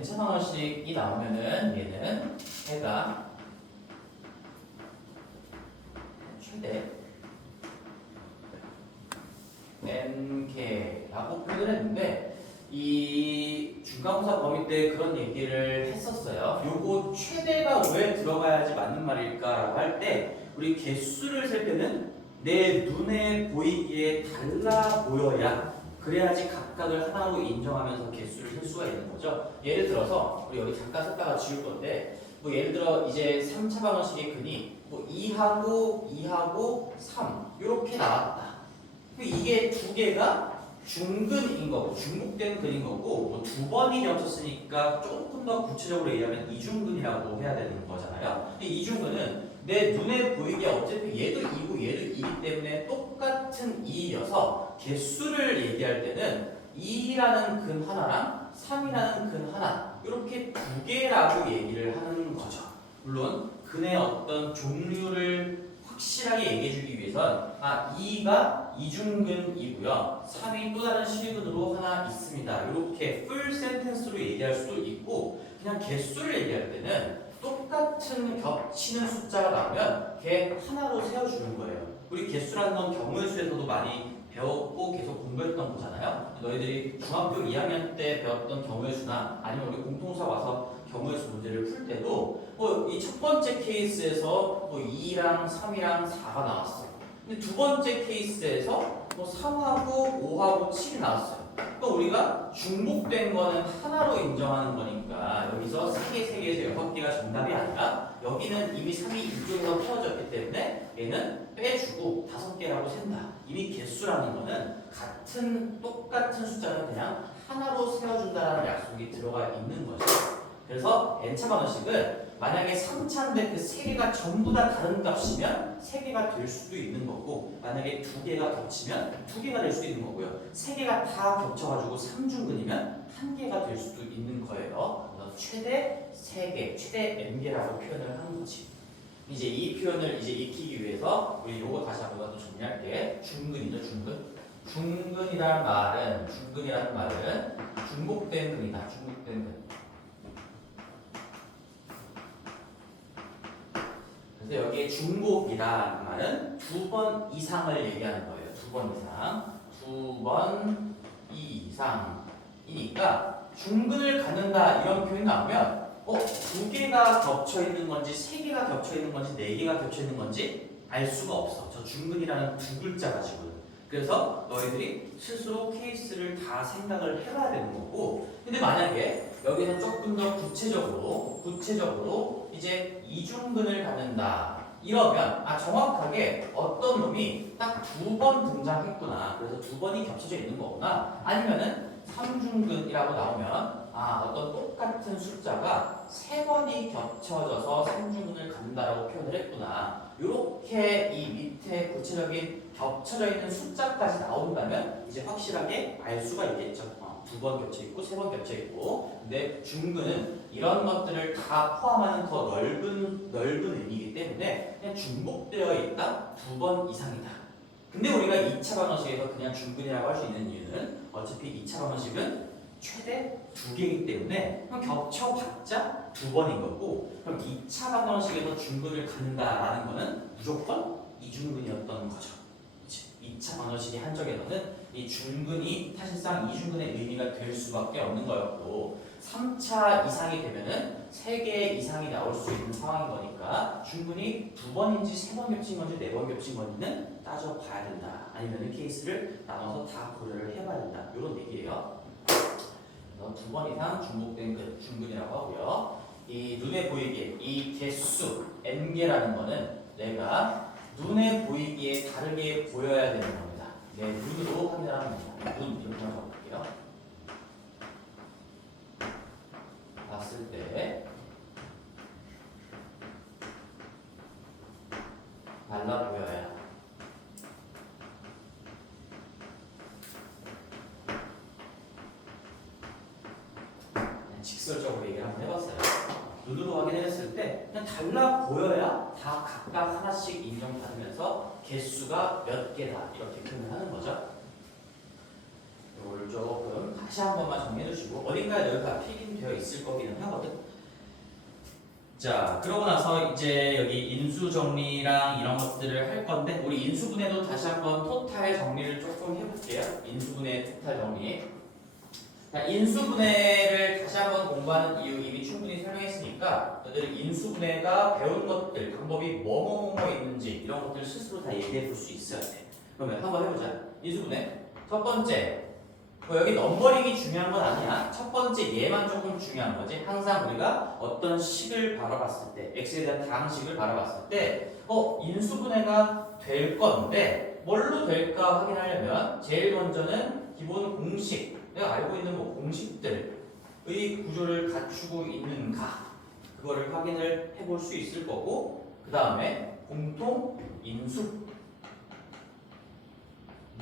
n차 방정식이 나오면은 얘는 해가 최대 n개라고 표현을 했는데 이 중간고사 범위 때 그런 얘기를 했었어요. 요거 최대가 왜 들어가야지 맞는 말일까라고 할 때 우리 개수를 셀 때는 내 눈에 보이기에 달라 보여야 그래야지 각각을 하나로 인정하면서 개수를 셀 수가 있는 거죠. 예를 들어서 우리 여기 잠깐 썼다가 지울 건데 뭐 예를 들어 이제 3차 방정식의 근이 뭐 2하고 3 이렇게 나왔다. 이게 두 개가 중근인 거고 중복된 근인 거고 뭐 두 번이 겹쳤으니까 조금 더 구체적으로 얘기하면 이중근이라고 해야 되는 거잖아요. 이 이중근은 내 눈에 보이기에 어차피 얘도 2고 얘도 2기 때문에 똑같은 2여서 개수를 얘기할 때는 2라는 근 하나랑 3이라는 근 하나 이렇게 두 개라고 얘기를 하는 거죠. 물론 근의 어떤 종류를 확실하게 얘기해주기 위해선 2가 이중근이고요. 3이 또 다른 실근으로 하나 있습니다. 이렇게 풀 센텐스로 얘기할 수도 있고 그냥 개수를 얘기할 때는 똑같은 겹치는 숫자가 나오면 걔 하나로 세워주는 거예요. 우리 개수라는 건 경우의 수에서도 많이 배웠고 계속 공부했던 거잖아요. 너희들이 중학교 2학년 때 배웠던 경우의 수나 아니면 우리 공통수학 와서 경우의 수 문제를 풀 때도 이 첫 번째 케이스에서 2랑 3이랑 4가 나왔어. 근데 두 번째 케이스에서 3하고 5하고 7이 나왔어요. 그러니까 우리가 중복된 거는 하나로 인정하는 거니까 여기서 3개에서 6개가 정답이 아니라 여기는 이미 3이 이쪽에서 풀어졌기 때문에 얘는 빼주고 5개라고 센다. 이미 개수라는 거는 똑같은 숫자는 그냥 하나로 세워준다는 약속이 들어가 있는 거죠. 그래서 n차 방정식은 만약에 3차인데 그 3개가 전부 다 다른 값이면 3개가 될 수도 있는 거고 만약에 2개가 겹치면 2개가 될 수도 있는 거고요. 3개가 다 겹쳐가지고 3중근이면 1개가 될 수도 있는 거예요. 그래서 최대 3개, 최대 n개라고 표현을 하는 거지. 이제 이 표현을 이제 익히기 위해서 우리 요거 다시 한번 더 정리할게. 중근이죠, 중근. 중근이라는 말은 중복된 근이다. 중복된 근. 그래서 여기에 중복이라는 말은 2번 이상을 얘기하는 거예요. 2번 이상. 2번 이상이니까 중근을 갖는다 이런 표현이 나오면 2개가 겹쳐 있는 건지 3개가 겹쳐 있는 건지 4개가 겹쳐 있는 건지 알 수가 없어. 저 중근이라는 두 글자 가지고는. 그래서 너희들이 스스로 케이스를 다 생각을 해봐야 되는 거고 근데 만약에 여기서 조금 더 구체적으로 이제 이중근을 갖는다 이러면 정확하게 어떤 놈이 딱 2번 등장했구나 그래서 2번이 겹쳐져 있는 거구나 아니면은 3중근이라고 나오면 어떤 똑같은 숫자가 3번이 겹쳐져서 3중근을 갖는다라고 표현을 했구나 이렇게 이 밑에 구체적인 겹쳐져 있는 숫자까지 나온다면 이제 확실하게 알 수가 있겠죠. 2번 겹쳐 있고 3번 겹쳐 있고 근데 중근은 이런 것들을 다 포함하는 더 넓은 의미이기 때문에 그냥 중복되어 있다 2번 이상이다. 근데 우리가 2차 방정식에서 그냥 중근이라고 할 수 있는 이유는 어차피 2차 방정식은 최대 2개이기 때문에 그럼 겹쳐봤자 2번인 거고 그럼 2차 방정식에서 중근을 갖는다라는 거는 무조건 이중근이었던 거죠. 2차 방정식의 한정에서는 이 중근이 사실상 이중근의 의미가 될 수밖에 없는 거였고 3차 이상이 되면은 3개 이상이 나올 수 있는 상황인 거니까 중근이 2번인지 3번 겹친 건지 4번 겹친 건지는 따져봐야 된다. 아니면 케이스를 나눠서 다 고려를 해봐야 된다. 이런 얘기예요. 그래서 2번 이상 중복된 근, 중근이라고 하고요. 이 눈에 보이게 이 개수 n개라는 거는 내가 눈에 보이기에 다르게 보여야 되는 겁니다. 내 눈으로 확인하는 겁니다. 눈 이렇게 한번 적어볼게요. 봤을 때 달라 보여야 직설적으로 얘기를 한번 해봤어요. 눈으로 확인했을 때 그냥 달라 보여야 다 각각 하나씩 인정받으면서 개수가 몇 개다 이렇게 표현을 하는 거죠. 이거를 조금 다시 한 번만 정리해 주시고 어딘가에 여기가 필인되어 있을 거기는 하거든. 자, 그러고 나서 이제 여기 인수 정리랑 이런 것들을 할 건데 우리 인수분해도 다시 한번 토탈 정리를 조금 해볼게요. 인수분해 토탈 정리. 자, 인수분해를 다시 한번 공부하는 이유 이미 충분히 설명했으니까 너희들 인수분해가 배운 것들, 방법이 뭐뭐뭐 있는지 이런 것들 스스로 다 얘기해 볼 수 있어야 돼. 그러면 한번 해보자. 인수분해. 첫 번째, 뭐 여기 넘버링이 중요한 건 아니야. 첫 번째 얘만 조금 중요한 거지. 항상 우리가 어떤 식을 바라봤을 때, x에 대한 다항식을 바라봤을 때, 인수분해가 될 건데 뭘로 될까 확인하려면 제일 먼저는 기본 공식, 내가 알고 있는 뭐 공식들의 구조를 갖추고 있는가 그거를 확인을 해볼 수 있을 거고, 그 다음에 공통 인수.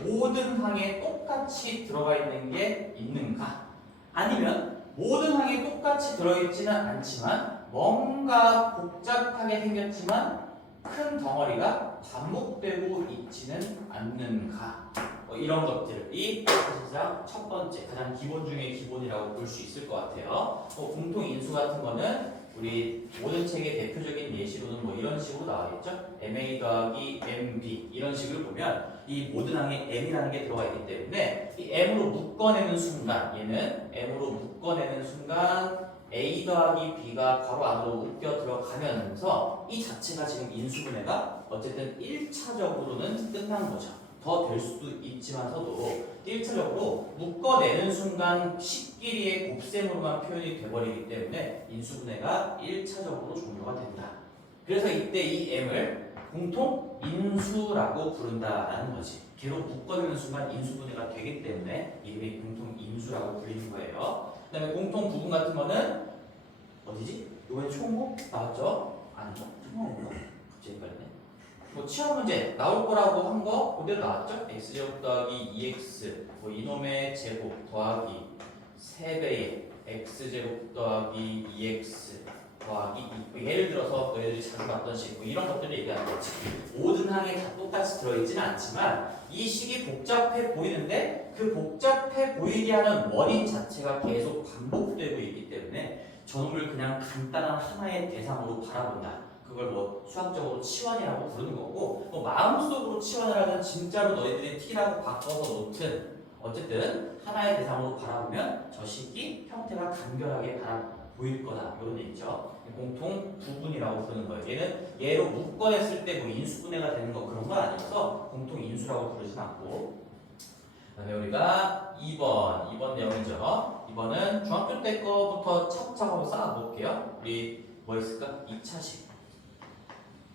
모든 항에 똑같이 들어가 있는 게 있는가? 아니면 모든 항에 똑같이 들어있지는 않지만 뭔가 복잡하게 생겼지만 큰 덩어리가 반복되고 있지는 않는가? 이런 것들이 사실상 첫 번째, 가장 기본 중에 기본이라고 볼 수 있을 것 같아요. 공통 인수 같은 거는 우리 모든 책의 대표적인 예시로는 뭐 이런 식으로 나와있죠. MA 더하기 MB 이런 식을 보면 이 모든 항에 M이라는 게 들어가 있기 때문에 이 M으로 묶어내는 순간, 얘는 M으로 묶어내는 순간 A 더하기 B가 괄호 안으로 묶여 들어가면서 이 자체가 지금 인수분해가 어쨌든 1차적으로는 끝난 거죠. 더 될 수도 있지만서도 1차적으로 묶어내는 순간 식끼리의 곱셈으로만 표현이 돼버리기 때문에 인수분해가 1차적으로 종료가 된다. 그래서 이때 이 M을 공통 인수라고 부른다라는 거지. 걔로 묶어내는 순간 인수분해가 되기 때문에 이름이 공통 인수라고 불리는 거예요. 그 다음에 공통 부분 같은 거는 어디지? 이번에 총무 나왔죠? 아닌가? 총무인가? 갑자기 헷갈리네. 뭐 취업 문제 나올 거라고 한 거 그대로 나왔죠? x제곱 더하기 2x 뭐 이놈의 제곱 더하기 3배의 x제곱 더하기 2x 더하기 2. 예를 들어서 너희들이 자주 봤던 식, 뭐 이런 것들을 얘기하는 거지. 모든 항에 다 똑같이 들어있지는 않지만 이 식이 복잡해 보이는데 그 복잡해 보이게 하는 원인 자체가 계속 반복되고 있기 때문에 저놈을 그냥 간단한 하나의 대상으로 바라본다. 그걸 뭐 수학적으로 치환이라고 부르는 거고, 뭐 마음속으로 치환을 하든 진짜로 너희들이 t라고 바꿔서 놓든 어쨌든 하나의 대상으로 바라보면 저 식이 형태가 간결하게 보일 거다. 이런 얘기죠. 공통 부분이라고 부르는 거예요. 얘는 얘로 묶어냈을 때 뭐 인수분해가 되는 거 그런 건 아니어서 공통 인수라고 부르진 않고. 그다음에 우리가 2번 내용이죠. 2번은 중학교 때 거부터 차곡차곡 한번 쌓아볼게요. 우리 뭐 있을까? 2차식.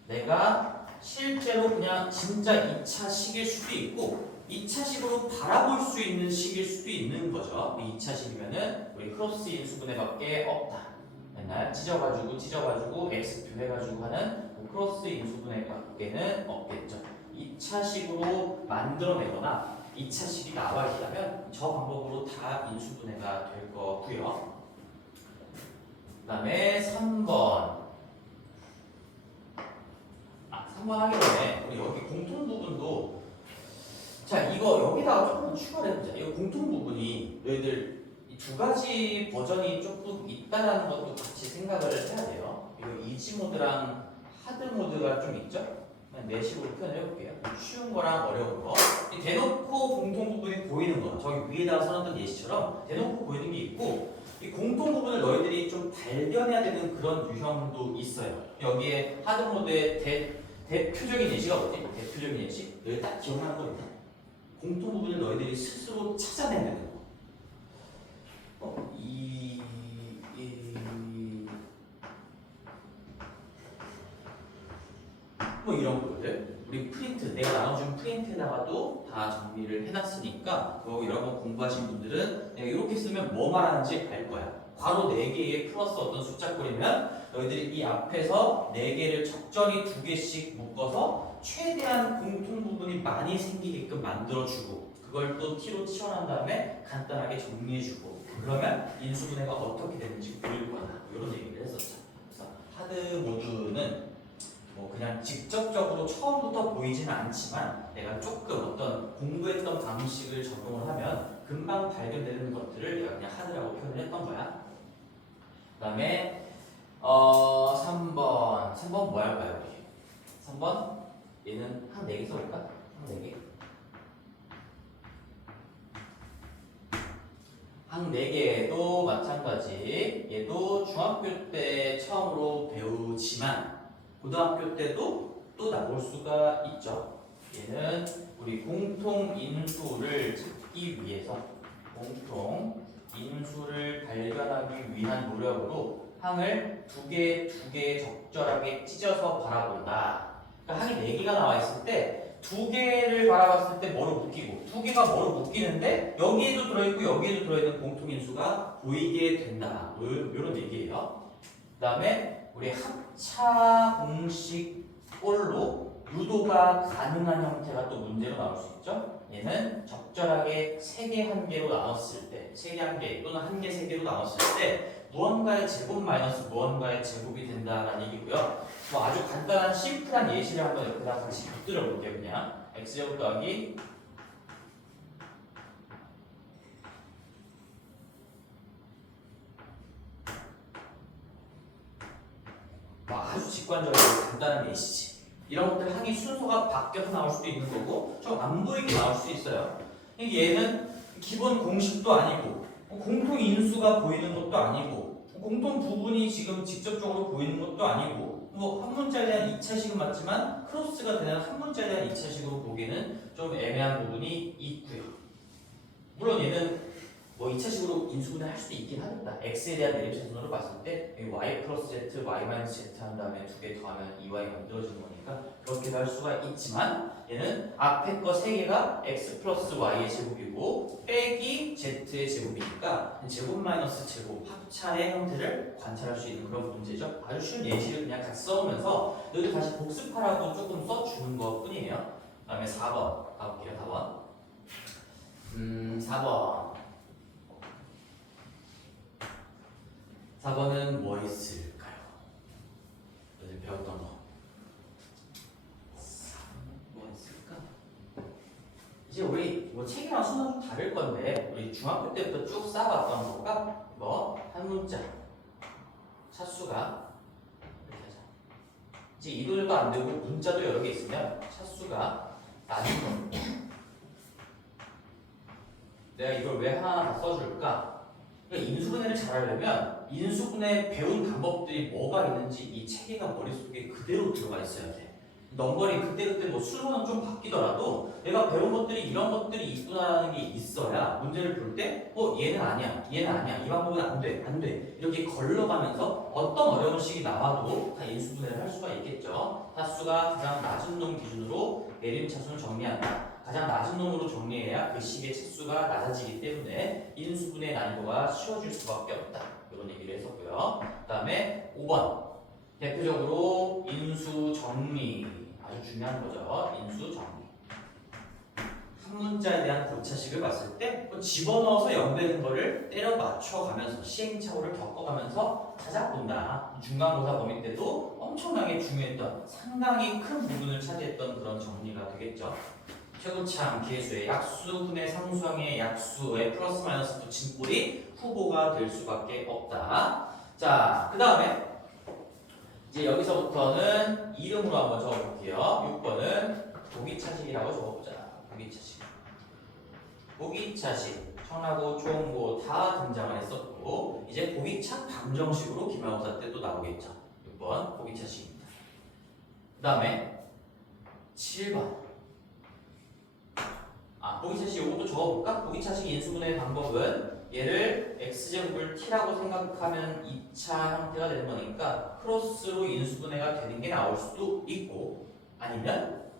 내가 실제로 그냥 진짜 2차식일 수도 있고 2차식으로 바라볼 수 있는 식일 수도 있는 거죠. 2차식이면은 우리 크로스 인수분해밖에 없다. 맨날 찢어가지고 x표 해가지고 하는 크로스 인수분해밖에는 없겠죠. 2차식으로 만들어내거나 2차식이 나와 있다면 저 방법으로 다 인수분해가 될 거고요. 그 다음에 3번. 3번 하기 전에 우리 여기 공통 부분도 자 이거 여기다가 조금 추가를 해보자. 이거 공통 부분이 너희들 이 두 가지 버전이 조금 있다라는 것도 같이 생각을 해야 돼요. 이거 이지 모드랑 하드 모드가 좀 있죠? 그냥 내식으로 표현을 해볼게요. 쉬운 거랑 어려운 거. 대놓고 공통 부분이 보이는 거. 저기 위에다가 써놨던 예시처럼 대놓고 보이는 게 있고 이 공통 부분을 너희들이 좀 발견해야 되는 그런 유형도 있어요. 여기에 하드 모드의 대표적인 예시가 뭐지? 대표적인 예시? 너희 딱 기억나는 거 있나? 공통 부분을 너희들이 스스로 찾아내는 거. 뭐 이런 것들. 우리 프린트, 내가 나눠준 프린트에다가도 다 정리를 해놨으니까 이런 거 공부하신 분들은 내가 이렇게 쓰면 뭐 말하는지 알 거야. 괄호 4개에 플러스 어떤 숫자 꼴이면 너희들이 이 앞에서 4개를 적절히 2개씩 묶어서 최대한 공통 부분이 많이 생기게끔 만들어주고 그걸 또 t로 치환한 다음에 간단하게 정리해주고 그러면 인수분해가 어떻게 되는지 보일 거다. 이런 얘기를 했었죠. 그래서 하드 모드는 뭐 그냥 직접적으로 처음부터 보이지는 않지만 내가 조금 어떤 공부했던 방식을 적용을 하면 금방 발견되는 것들을 내가 그냥 하드라고 표현을 했던 거야. 그 다음에 3번 뭐 할까요 우리? 3번 얘는 한 4개 써볼까? 한 4개? 한 4개도 마찬가지. 얘도 중학교 때 처음으로 배우지만 고등학교 때도 또 나올 수가 있죠. 얘는 우리 공통 인수를 찾기 위해서 공통 인수를 발견하기 위한 노력으로 항을 두 개 적절하게 찢어서 바라본다. 그러니까 항이 4개가 나와 있을 때 두 개를 바라봤을 때 뭐로 묶이고 두 개가 뭐로 묶이는데 여기에도 들어있고 여기에도 들어있는 공통인수가 보이게 된다. 이런 얘기예요. 그 다음에 우리 합차 공식꼴로 유도가 가능한 형태가 또 문제로 나올 수 있죠. 얘는 적절하게 3개, 1개로 나눴을 때 3개, 1개 또는 1개, 3개로 나눴을 때 무언가의 제곱 마이너스 무언가의 제곱이 된다라는 얘기고요. 뭐 아주 간단한 심플한 예시를 한번 옆에다 같이 곁들여 볼게요. 그냥 x제곱 더하기 뭐 아주 직관적이고 간단한 예시지. 이런 것들 항의 순서가 바뀌어서 나올 수도 있는 거고 좀 안 보이게 나올 수도 있어요. 얘는 기본 공식도 아니고 공통 인수가 보이는 것도 아니고 공통 부분이 지금 직접적으로 보이는 것도 아니고 뭐 한 문자에 대한 2차식은 맞지만 크로스가 되는 한 문자에 대한 2차식으로 보기에는 좀 애매한 부분이 있고요. 물론 얘는 뭐 2차식으로 인수분해 할 수도 있긴 하겠다. x에 대한 내림차순으로 봤을 때 y 플러스 z, y 마이너스 z 한 다음에 2개 더하면 2y 만들어지는 거니까 그렇게도 할 수가 있지만 얘는 앞에 거 3개가 x 플러스 y의 제곱이고 빼기 z의 제곱이니까 제곱 마이너스 제곱 합차의 형태를 관찰할 수 있는 그런 문제죠. 아주 쉬운 예시를 그냥 같이 써오면서 너희들 다시 복습하라고 조금 써주는 것 뿐이에요. 그 다음에 4번 가볼게요. 4번 4번은 뭐 있을까요? 어제 배웠던 거. 4번은 뭐 있을까? 이제 우리 뭐 책이랑 수능 좀 다를 건데 우리 중학교 때부터 쭉 쌓아왔던 거가 뭐 한 문자 차수가 이렇게 하자. 이제 이도저도 안 되고 문자도 여러 개 있으면 차수가 낮은 거. 내가 이걸 왜 하나 다 써줄까? 그러니까 인수분해를 잘하려면 인수분해 배운 방법들이 뭐가 있는지 이 체계가 머릿속에 그대로 들어가 있어야 돼. 넘버링 그때그때 뭐 순서는 좀 바뀌더라도 내가 배운 것들이 이런 것들이 있구나라는 게 있어야 문제를 풀 때 얘는 아니야 얘는 아니야 이 방법은 안 돼 이렇게 걸러가면서 어떤 어려운 식이 나와도 다 인수분해를 할 수가 있겠죠. 차수가 가장 낮은 놈 기준으로 내림차순을 정리한다. 가장 낮은 놈으로 정리해야 그 식의 차수가 낮아지기 때문에 인수분해 난이도가 쉬워질 수밖에 없다. 이런 얘기를 했었고요. 그 다음에 5번 대표적으로 인수 정리 아주 중요한 거죠. 인수 정리. 한 문자에 대한 고차식을 봤을 때 집어넣어서 연되는 거를 때려 맞춰가면서 시행착오를 겪어가면서 찾아본다. 중간고사 범위 때도 엄청나게 중요했던 상당히 큰 부분을 차지했던 그런 정리가 되겠죠. 최고참 계수의 약수 분의 상수항의 약수에 플러스 마이너스 붙인 꼴이 후보가 될 수밖에 없다. 자, 그 다음에 이제 여기서부터는 이름으로 한번 적어볼게요. 6번은 보기차식이라고 적어보자. 보기차식. 보기차식. 청라고, 초홍고 다 등장을 했었고 이제 보기차 방정식으로 기말고사 때 또 나오겠죠. 6번 보기차식입니다. 그 다음에 7번. 보기차식 이것도 적어볼까? 보기차식 인수분해 방법은 얘를 x제곱을 t라고 생각하면 2차 형태가 되는 거니까 크로스로 인수분해가 되는 게 나올 수도 있고 아니면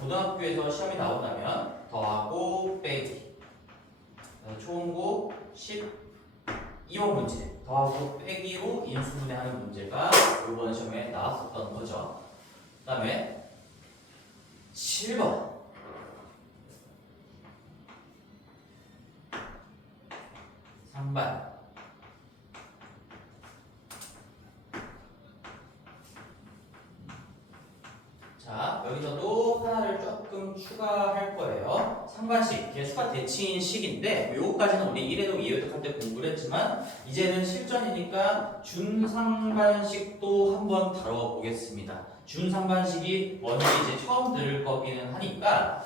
고등학교에서 시험이 나온다면 더하고 빼기 초음고 12호 문제 더하고 빼기로 인수분해하는 문제가 이번 시험에 나왔었던 거죠. 그 다음에 7번 3번 여기서도 하나를 조금 추가할 거예요. 상반식, 개수가 대칭인 식인데 요거까지는 우리 1회독, 2회독 할 때 공부를 했지만 이제는 실전이니까 준상반식도 한번 다뤄보겠습니다. 준상반식이 뭔지 이제 처음 들을 거기는 하니까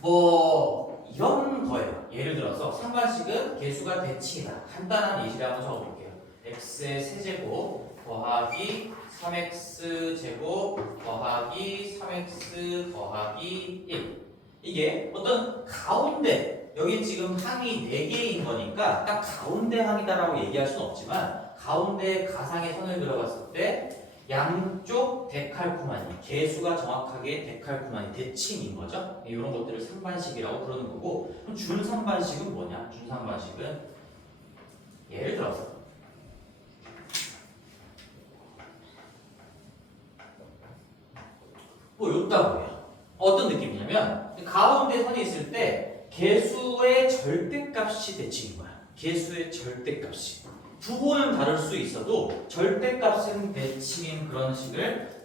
뭐 이런 거예요. 예를 들어서 상반식은 개수가 대칭이다. 간단한 예시를 한번 적어볼게요. x의 세제곱 더하기 3x 제곱 더하기 3x 더하기 1. 이게 어떤 가운데, 여기 지금 항이 4개인 거니까 딱 가운데 항이다라고 얘기할 수는 없지만 가운데 가상의 선을 들어갔을 때 양쪽 데칼코마니, 개수가 정확하게 데칼코마니, 대칭인 거죠. 이런 것들을 상반식이라고 부르는 거고, 그럼 준상반식은 뭐냐? 준상반식은 예를 들어서 뭐 요따고 해요. 어떤 느낌이냐면 가운데 선이 있을 때 개수의 절대값이 대칭인 거야. 개수의 절대값이. 부호는 다를 수 있어도 절대값은 대칭인 그런 식을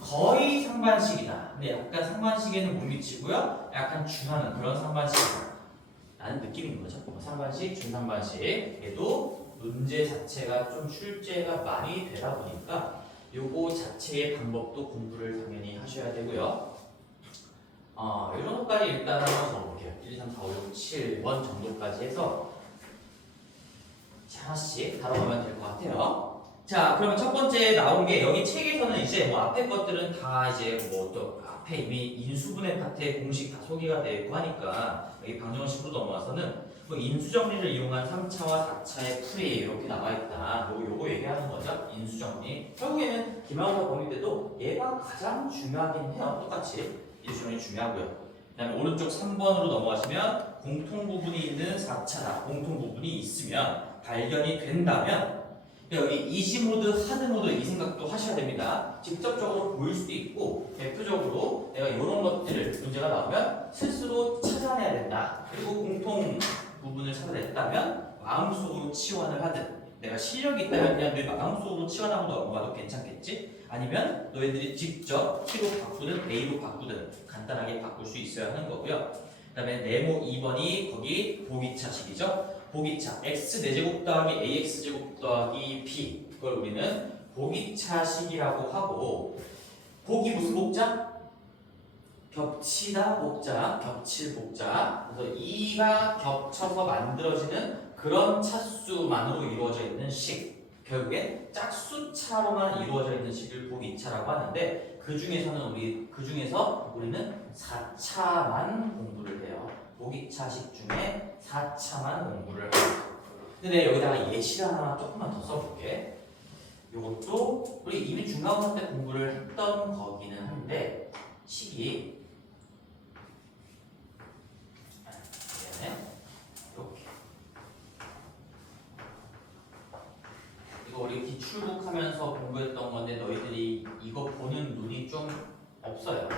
거의 상반식이다. 근데 약간 상반식에는 못 미치고요. 약간 준하는 그런 상반식이다. 라는 느낌인 거죠. 상반식, 준상반식. 얘도 문제 자체가 좀 출제가 많이 되다 보니까 요거 자체의 방법도 공부를 당연히 하셔야 되고요. 이런 것까지 일단 한번 적어볼게요. 1, 2, 3, 4, 5, 6, 7번 정도까지 해서 하나씩 다뤄보면 될 것 같아요. 자, 그러면 첫 번째 나온 게 여기 책에서는 이제 뭐 앞에 것들은 다 이제 뭐 또 앞에 이미 인수분해 파트의 공식 다 소개가 되어 있고 하니까 여기 방정식으로 넘어와서는 뭐 인수정리를 이용한 3차와 4차의 풀이 이렇게 나와 있다. 요거 얘기하는 거죠. 인수정리. 결국에는 기말고사 범위 때도 얘가 가장 중요하긴 해요. 똑같이 인수정리 중요하고요. 그 다음에 오른쪽 3번으로 넘어가시면 공통 부분이 있는 4차다. 공통 부분이 있으면 발견이 된다면 여기 이지 모드, 하드 모드 이 생각도 하셔야 됩니다. 직접적으로 보일 수도 있고 대표적으로 내가 이런 것들을 문제가 나오면 스스로 찾아내야 된다. 그리고 공통 부분을 찾아냈다면 마음속으로 치환을 하든 내가 실력이 있다면 그냥 내 마음속으로 치환하고 넘어가도 괜찮겠지? 아니면 너희들이 직접 T로 바꾸든 A로 바꾸든 간단하게 바꿀 수 있어야 하는 거고요. 그 다음에 네모 2번이 거기 보기차식이죠. 보기차 x 4제곱 더하기 ax 제곱 더하기 b, 그걸 우리는 보기차식이라고 하고, 보기 무슨 복자? 겹치다 복자, 겹칠 복자. 그래서 2가 겹쳐서 만들어지는 그런 차수만으로 이루어져 있는 식, 결국엔 짝수차로만 이루어져 있는 식을 보기차라고 하는데 그 중에서 우리는 4차만 공부를 해요. 보기차식 중에 4차만 공부를 해요. 근데 여기다가 예시를 하나 조금만 더 써볼게. 이것도 우리 이미 중간고사 때 공부를 했던 거기는 한데 식이 이렇게 이거 우리 기출국 하면서 공부했던 건데 너희들이 이거 보는 눈이 좀 없어요.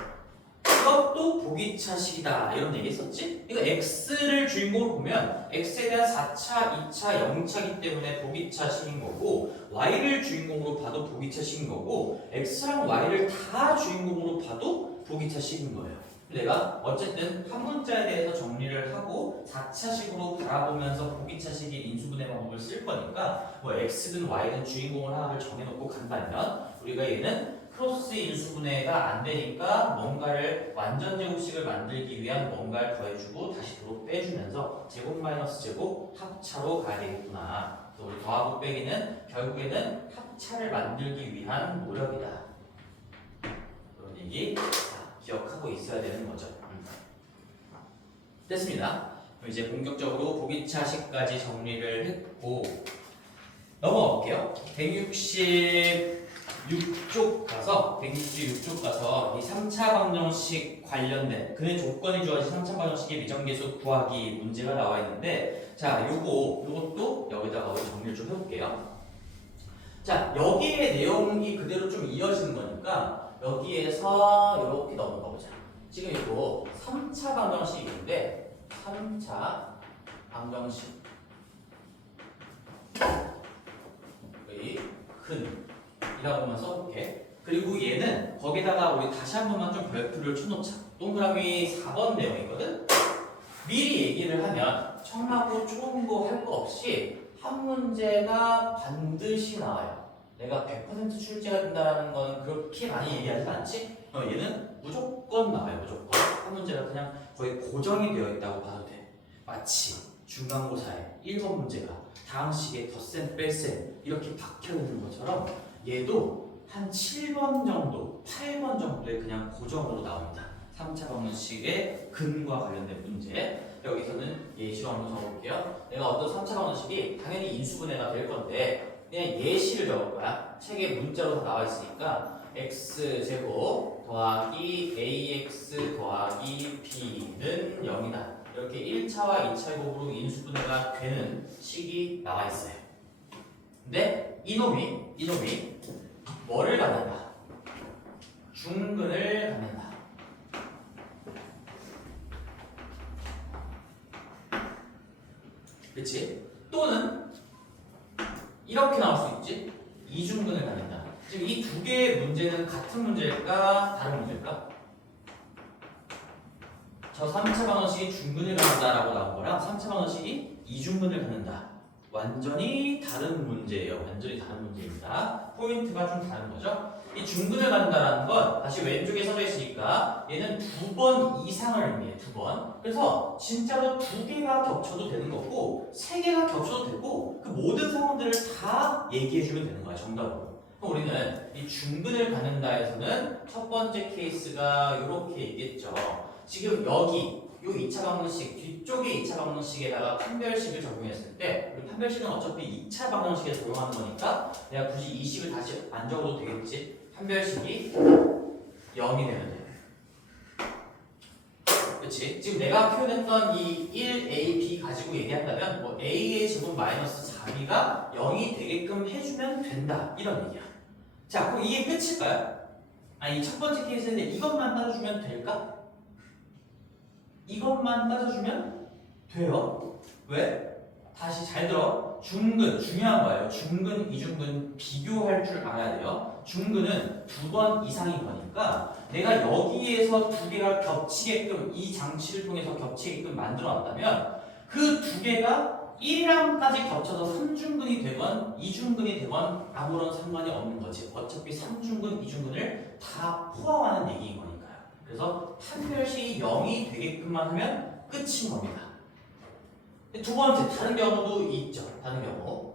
이것도 보기차식이다 이런 얘기 했었지? 이거 x를 주인공으로 보면 x에 대한 4차, 2차, 0차이기 때문에 보기차식인 거고 y를 주인공으로 봐도 보기차식인 거고 x랑 y를 다 주인공으로 봐도 보기차식인 거예요. 내가 어쨌든 한 문자에 대해서 정리를 하고 4차식으로 바라보면서 보기차식의 인수분해 방법을 쓸 거니까 뭐 x든 y든 주인공을 하나를 정해놓고 간다면 우리가 얘는 크로스 인수분해가 안 되니까 뭔가를 완전 제곱식을 만들기 위한 뭔가를 더해주고 다시 도로 빼주면서 제곱 마이너스 제곱 합차로 가야 되겠구나. 그래서 우리 더하고 빼기는 결국에는 합차를 만들기 위한 노력이다. 그런 얘기 기억하고 있어야 되는 거죠. 됐습니다. 그럼 이제 본격적으로 보기차식까지 정리를 했고 넘어가 볼게요. 166쪽 가서 이 3차 방정식 관련된 그의 조건이 주어진 3차 방정식의 미정계수 구하기 문제가 나와 있는데 자 요것도 여기다가 우리 정리를 좀 해볼게요. 자 여기에 내용이 그대로 좀 이어지는 거니까 여기에서 이렇게 넘어가 보자. 지금 이거 3차 방정식인데 3차 방정식 의 근이라고만 써볼게. 그리고 얘는 거기다가 우리 다시 한 번만 좀 별표를 쳐놓자. 동그라미 4번 내용이거든. 미리 얘기를 하면 청하고 쫑고 할 거 없이 한 문제가 반드시 나와요. 내가 100% 출제가 된다는 건 그렇게 많이 얘기하지 않지? 얘는 무조건 나와요. 무조건. 한 문제가 그냥 거의 고정이 되어 있다고 봐도 돼. 마치 중간고사에 1번 문제가 다항식에 덧셈 뺄셈 이렇게 박혀 있는 것처럼 얘도 한 7번 정도, 8번 정도에 그냥 고정으로 나옵니다. 3차 방정식의 근과 관련된 문제. 여기서는 예시로 한번 적어볼게요. 내가 어떤 3차 방정식이 당연히 인수분해가 될 건데 그냥 예시를 적을 거야. 책에 문자로 다 나와 있으니까 x제곱 더하기 ax 더하기 b는 0이다. 이렇게 1차와 2차 곱으로 인수분해가 되는 식이 나와 있어요. 근데 이놈이 뭐를 갖는다? 중근을 갖는다. 그치? 또는 이렇게 나올 수 있지? 이중근을 갖는다. 지금 이 두 개의 문제는 같은 문제일까? 다른 문제일까? 저 3차 방정식이 중근을 갖는다라고 나온 거랑 3차 방정식이 이중근을 갖는다. 완전히 다른 문제예요. 완전히 다른 문제입니다. 포인트가 좀 다른 거죠. 이 중근을 갖는다라는 건 다시 왼쪽에 써져 있으니까 얘는 2번 이상을 의미해. 2번. 그래서 진짜로 2개가 겹쳐도 되는 거고 3개가 겹쳐도 되고 그 모든 상황들을 다 얘기해주면 되는 거야. 정답으로. 그럼 우리는 이 중근을 갖는다에서는 첫 번째 케이스가 이렇게 있겠죠. 지금 여기 요 2차 방정식 뒤쪽에 2차 방정식에다가 판별식을 적용했을 때 우리 판별식은 어차피 2차 방정식에 적용하는 거니까 내가 굳이 이 식을 다시 안 적어도 되겠지. 판별식이 0이 되면 돼. 그렇지? 지금 내가 표현했던 이 1a, b 가지고 얘기한다면 뭐 a의 제곱 마이너스 4b가 0이 되게끔 해주면 된다. 이런 얘기야. 자, 그럼 이게 끝일까요? 아니, 첫 번째 케이스인데 이것만 따져주면 될까? 이것만 따져주면 돼요. 왜? 다시 잘 들어. 중근, 중요한 거예요. 중근, 이중근 비교할 줄 알아야 돼요. 중근은 2번 이상인 거니까 내가 여기에서 2개가 겹치게끔 이 장치를 통해서 겹치게끔 만들어 놨다면 그 2개가 1이랑까지 겹쳐서 3중근이 되건 2중근이 되건 아무런 상관이 없는 거지. 어차피 3중근, 2중근을 다 포함하는 얘기인 거니까요. 그래서 판별식이 0이 되게끔만 하면 끝인 겁니다. 두 번째, 다른 경우도 있죠. 다른 경우.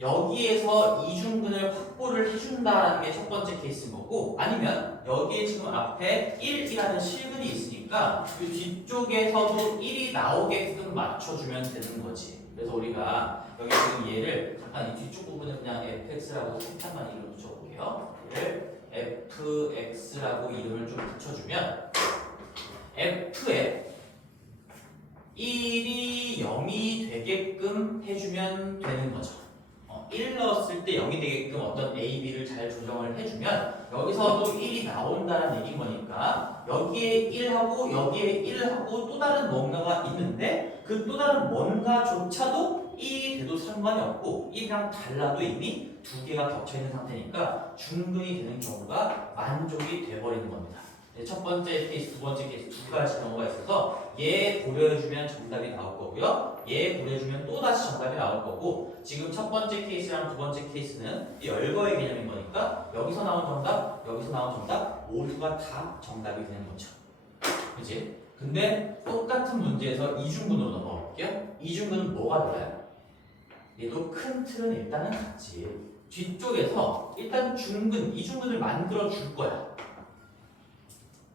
여기에서 이중근을 확보를 해준다라는 게 첫 번째 케이스인 거고, 아니면 여기에 지금 앞에 1이라는 실근이 있으니까 그 뒤쪽에서도 1이 나오게끔 맞춰주면 되는 거지. 그래서 우리가 여기 지금 얘를 잠깐 이 뒤쪽 부분을 그냥 fx라고 살짝만 이름 붙여볼게요. 얘를 fx라고 이름을 좀 붙여주면 f에 1이 0이 되게끔 해주면 되는 거죠. 1 넣었을 때 0이 되게끔 어떤 A, B를 잘 조정을 해주면 여기서도 1이 나온다는 얘기인 거니까 여기에 1하고 여기에 1하고 또 다른 뭔가가 있는데 그 또 다른 뭔가조차도 1이 돼도 상관이 없고 1이랑 달라도 이미 2개가 겹쳐있는 상태니까 중근이 되는 경우가 만족이 돼버리는 겁니다. 첫 번째 케이스, 두 번째 케이스 두 가지 경우가 있어서 얘 고려해주면 정답이 나올 거고요. 얘 고려해주면 또다시 정답이 나올 거고 지금 첫 번째 케이스랑 두 번째 케이스는 열거의 개념인 거니까 여기서 나온 정답, 여기서 나온 정답 모두가 다 정답이 되는 거죠. 그치? 근데 똑같은 문제에서 이중근으로 넘어가 볼게요. 이중근은 뭐가 달라요? 얘도 큰 틀은 일단은 같지. 뒤쪽에서 일단 중근, 이중근을 만들어 줄 거야.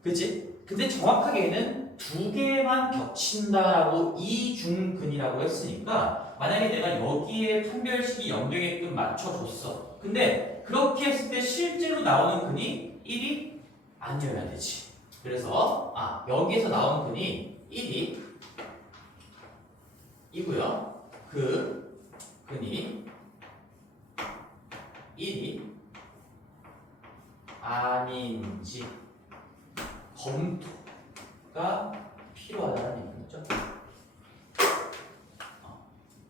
그치? 근데 정확하게 얘는 2개만 겹친다라고 이중근이라고 했으니까 만약에 내가 여기에 판별식이 0 되게끔 맞춰줬어. 근데 그렇게 했을 때 실제로 나오는 근이 1이 아니어야 되지. 그래서 여기에서 나오는 근이 1이 이고요. 그 근이 1이 아닌지 검토가 필요하다는 얘기죠.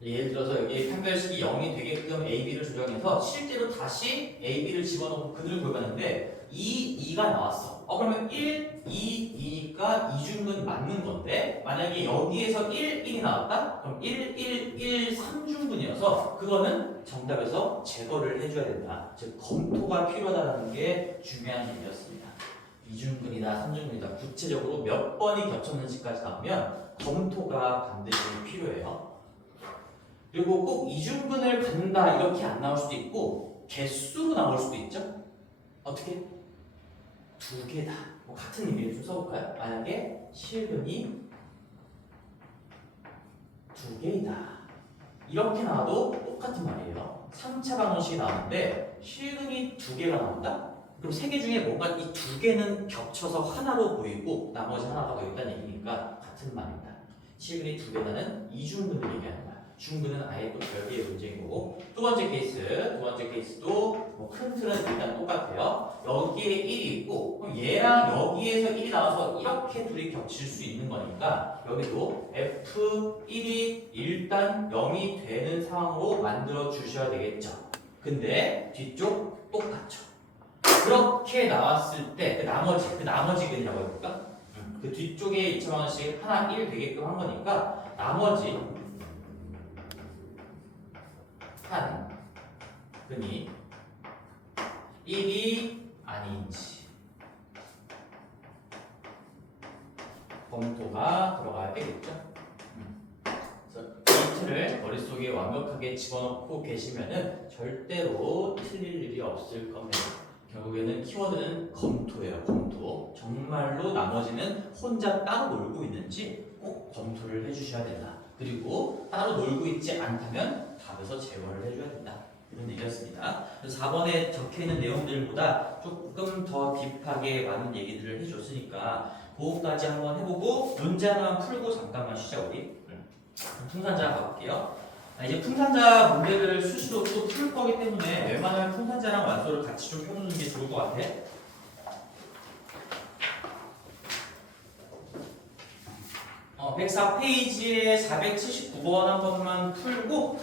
예를 들어서 여기 판별식이 0이 되게끔 A, B를 조정해서 실제로 다시 A, B를 집어넣고 그들을 구해봤는데 2, 2가 나왔어. 그러면 1, 2, 2니까 이중근 맞는 건데 만약에 여기에서 1, 1이 나왔다? 그럼 1, 1, 1, 3중근이어서 그거는 정답에서 제거를 해줘야 된다. 즉 검토가 필요하다는 게 중요한 얘기였습니다. 이중근이다, 삼중근이다 구체적으로 몇 번이 겹쳤는지까지 나오면 검토가 반드시 필요해요. 그리고 꼭 이중근을 갖는다 이렇게 안 나올 수도 있고 개수로 나올 수도 있죠. 어떻게? 두 개다. 뭐 같은 의미를 좀 써볼까요? 만약에 실근이 두 개이다. 이렇게 나와도 똑같은 말이에요. 3차 방정식이 나오는데 실근이 두 개가 나온다? 그럼 세 개 중에 뭔가 이 두 개는 겹쳐서 하나로 보이고 나머지 하나가 보인다는 얘기니까 같은 말입니다. 실근이 두 개다는 이중근을 얘기하는 거야. 중근은 아예 또 별개의 문제인 거고. 두 번째 케이스도 뭐 큰 틀은 일단 똑같아요. 여기에 1이 있고 그럼 얘랑 여기에서 1이 나와서 이렇게 둘이 겹칠 수 있는 거니까 여기도 F1이 일단 0이 되는 상황으로 만들어 주셔야 되겠죠. 근데 뒤쪽 똑같죠. 그렇게 나왔을 때 그 나머지 근이라고 해볼까? 그 뒤쪽에 2차 방정식 하나 1 되게끔 한 거니까 나머지 한 근이 1이 아닌지 검토가 들어가야 되겠죠. 그래서 이 틀을 머릿속에 완벽하게 집어넣고 계시면은 절대로 틀릴 일이 없을 겁니다. 결국에는 키워드는 검토예요. 검토. 정말로 나머지는 혼자 따로 놀고 있는지 꼭 검토를 해주셔야 된다. 그리고 따로 놀고 있지 않다면 답에서 제거를 해줘야 된다. 이런 얘기였습니다. 그래서 4번에 적혀있는 내용들보다 조금 더 딥하게 많은 얘기들을 해줬으니까 그거까지 한번 해보고 문제 하나만 풀고 잠깐만 쉬자 우리. 풍산자 가볼게요. 이제 풍산자 문제를 수시로 또 풀 거기 때문에 웬만하면 풍산자랑 완소를 같이 좀 펴놓는 게 좋을 것 같아. 104페이지에 479번 한 번만 풀고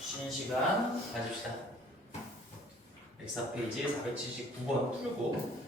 쉬는 시간 가집시다. 104페이지에 479번 풀고